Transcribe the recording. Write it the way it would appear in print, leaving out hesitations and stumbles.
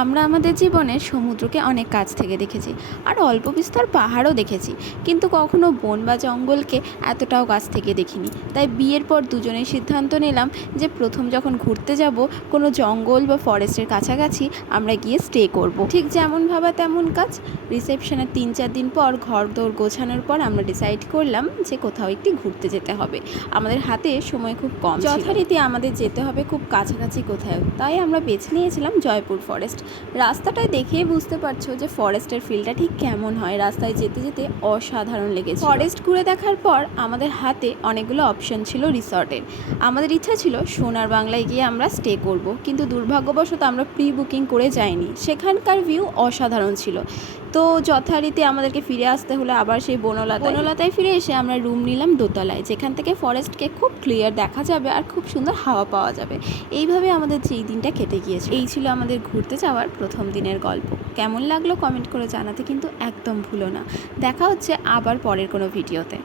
আমরা আমাদের জীবনে সমুদ্রকে অনেক কাছ থেকে দেখেছি আর অল্প বিস্তর পাহাড়ও দেখেছি, কিন্তু কখনো বন বা জঙ্গলকে এতটাও কাছ থেকে দেখিনি। তাই বিয়ের পর দুজনেই সিদ্ধান্ত নিলাম যে প্রথম যখন ঘুরতে যাব কোনো জঙ্গল বা ফরেস্টের কাছাকাছি আমরা গিয়ে স্টে করব। ঠিক যেমন ভাবা তেমন কাজ। রিসেপশনের 3-4 দিন পর ঘর দৌড় গোছানোর পর আমরা ডিসাইড করলাম যে কোথাও একটি ঘুরতে যেতে হবে। আমাদের হাতে সময় খুব কম, যথারীতি আমাদের যেতে হবে খুব কাছাকাছি কোথাও। তাই আমরা বেছে নিয়েছিলাম জয়পুর ফরেস্ট। রাস্তাটায় দেখেই বুঝতে পারছো যে ফরেস্টের ফিলটা ঠিক কেমন হয়। রাস্তায় যেতে যেতে অসাধারণ লেগেছে। ফরেস্ট ঘুরে দেখার পর আমাদের হাতে অনেকগুলো অপশন ছিল রিসর্টের। আমাদের ইচ্ছা ছিল সোনার বাংলায় গিয়ে আমরা স্টে করব, কিন্তু দুর্ভাগ্যবশত আমরা প্রি বুকিং করে যাইনি। সেখানকার ভিউ অসাধারণ ছিল। তো যথারীতি আমাদেরকে ফিরে আসতে হলো আবার সেই বনলতায় ফিরে এসে আমরা রুম নিলাম দোতলায়, যেখান থেকে ফরেস্টকে খুব ক্লিয়ার দেখা যাবে আর খুব সুন্দর হাওয়া পাওয়া যাবে। এইভাবে আমাদের যেই দিনটা কেটে গিয়েছে। এই ছিল আমাদের ঘুরতে যাওয়ার প্রথম দিনের গল্প। কেমন লাগলো কমেন্ট করে জানাতে কিন্তু একদম ভুলো না। দেখা হচ্ছে আবার পরের কোনো ভিডিওতে।